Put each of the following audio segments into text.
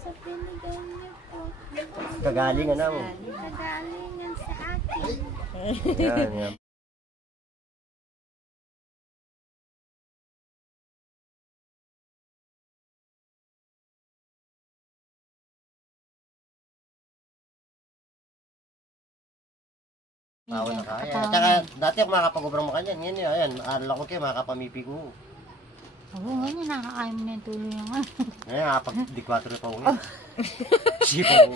sa binigay niyo po. Kagalingan na mo. Kagalingan sa akin. Yan, yan. Bawa na kaya. Tsaka dati ako makakapag-ubrang mo kanyan. Yan yun, ayan. Alala ko kayo, makakapamipi ko. Oo, ngayon nakakain mo na yung tuloy yung ano. Ngayon, nakapag-dikwatro pa ko ngayon. Sipa ko.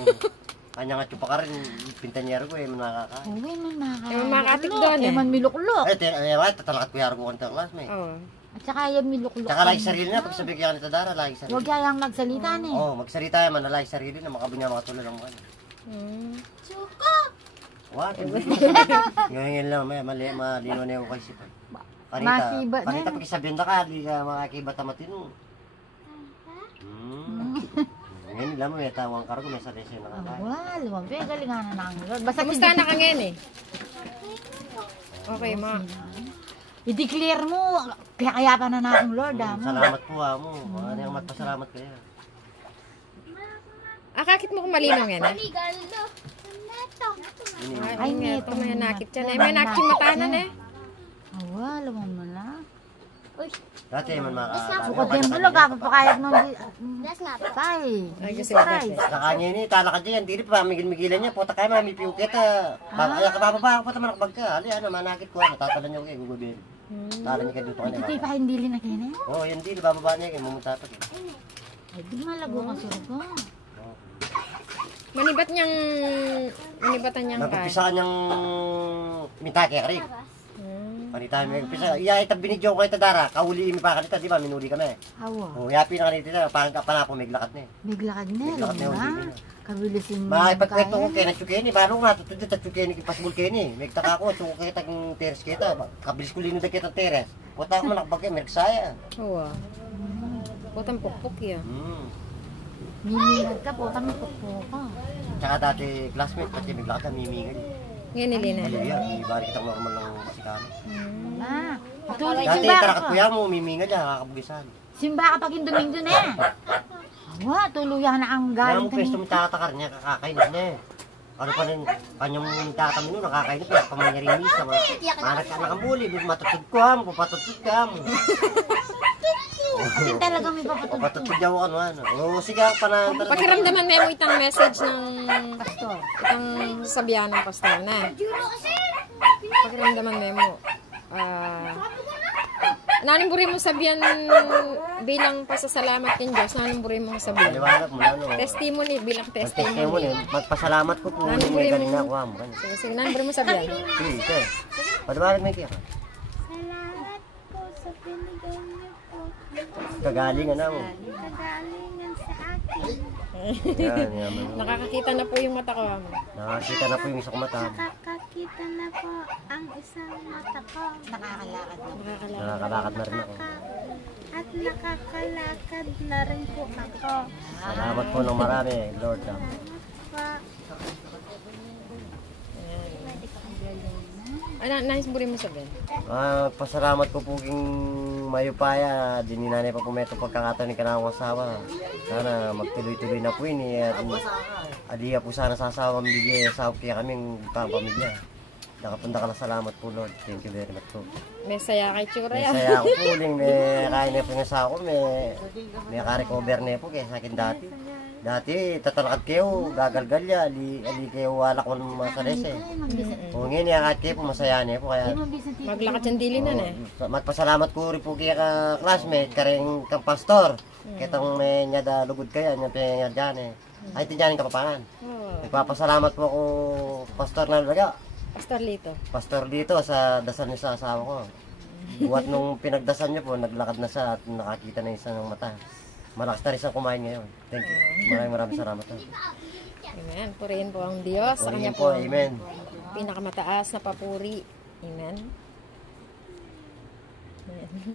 Kanya nga chupa ka rin, pintanyero ko eh, nakakain. Oo, man makakain. Eh, makatik doon eh. Man miluklok. Tatalakat ko yaro ko kanta classmate. Oo. At saka yung miluklok. Tsaka lagi sarili na, pag sabi kaya kanita Dara, lagi sarili. Huwag kayang magsalita na eh. Oo, magsalita yan, manalagi sarili na, makabunya makatulad ang mukha niya. Suka! What? Ngayon lang, malino na yung kaisipan. Masiba na Panita yun. pag isabihin na ka, di ka makakibata matino. Ngayon lang, may tawang kargo, may sarili na nakakain. Wala, lumampi. Galinganan na ang Lord. Basta Kamusta na ka ngayon eh? Okay, ma. I-declare mo. Kaya pa na akong Lord. Salamat po mo. Ano yung magpasalamat kaya? Akakit mo kung malinaw ngayon eh? Ligaldo. Neto. Ay, ito may nakit dyan eh. May nakit yung matahanan eh. Awa, lumam mo na. Uy, Dati man Bukod din mo, kapapakayag nung that's not. tay. Ay, kasi bakit? sa kanya ni talakad diyan, di pa migil-migilan niya, puta kay mami piu kita. Kaya kababa ako pa man bagka. Ali ano manakit ko, natatalan niya ko kay gugubin. Talan niya kay dito Ito kanina. pa hindi rin na kaya Oh, yun di bababa niya kay mumutatak. Ay, di malago ka surga. Manibatan niyang ka. Nagpisa niyang mitake kari. Panita mi pisa. Iya ita binidyo ko kay Tadara, kauli mi pa kanita, di ba? Minuli kami. Hawa. Oh, yapi na kanita, pangka pa na po miglakad ni. Biglakad na, Biglakad na, lumam hindi na. na. Kabilisin mo. May pagkwento ko kay na chukeni, baro nga tutudit at chukeni kay pasbul keni. May taka ko chuko kay tag teres kita, kabilis ko lino da kita teres. Puta ko man nakbagay merksaya. Oo. Putang pukpuk yan. Mimingad ka po, tanong po ka. Tsaka dati classmate pati miglakad mimigal. Ngayon nilina. Hallelujah, ibari kitang normal ng sikano. Wala. Patuloy Dati simba tarakat ka. kuya mo, mimingal niya, kakabugisan. Simba ka pag indumingo na. Hawa, tuluyan na ang Kaya galing mo pwesto mo tatakar niya, kakakainis niya eh. Ano pa rin, kanyang tatami nun, nakakainis niya, pamanyarinis sa mga manak ka nakambuli, matutod ko ha, papatutod ka mo. Atin talaga may papatulog. Papatutod niya ako ano. Oo, sige ako pa na. Pakiramdaman mo itang message ng Pastor. itang sabihan ng pastor na. Pakiramdaman mo. Nanimburi mo sabihan bilang pasasalamat kin Diyos. Nanimburi mo sabihan. Liwanag mo na, no. Testimony bilang Testimony, testimony. magpasalamat ko po, may galing na ako ha mo. Sige, sige. Nanimburi mo sabihan. Sige, sige. Padabalag may kaya. Salamat po sa binigay niyo po. Kagalingan na mo. Kagalingan sa akin. Yan, yan. Nakakakita na po yung mata ko. Nakakita na po yung isang mata. Nakakakita na po ang isang mata ko. Nakakalakad na. Nakakalakad na rin ako. At nakakalakad na rin po ako. Salamat po ng marami, Lord. Pa, Nanimburi mo sabihan. Pasalamat ko po king mayupaya, dininanay pa po meto pagkakataon ni kanang asawa. Sana magtuloy-tuloy na po ini at adiya po sana sa asawa mabigay sa kaya kaming pamilya. Nakapunta ka na salamat po Lord. Thank you very much po. May saya kay Chura May yan. saya ako po uling, may kain na po nga sa ako, may ka-recover na po kaya sa akin dati. Dati tatalakad kayo, gagalgalya, ali kayo wala ko ng mga sarese. O ngayon, yakat kayo po, masaya na po kaya. Maglakad yung dili na na. Magpasalamat ko rin po kaya ka classmate, karing kang pastor. Kitang may niya da lugod kaya, niya pinag dyan eh. Ay, ito dyan yung kapapangan. Nagpapasalamat po ako, pastor na laga. Pastor Lito. Pastor dito sa dasal niyo sa asawa ko. Buwat nung pinagdasal niyo po, naglakad na siya at nakakita na isa ng mata. Malakas na rin siyang kumain ngayon. Thank you. Maraming salamat. Amen. Purihin po ang Diyos. Sa Purihin kanya po, po amen. pinakamataas na papuri. Amen. Amen.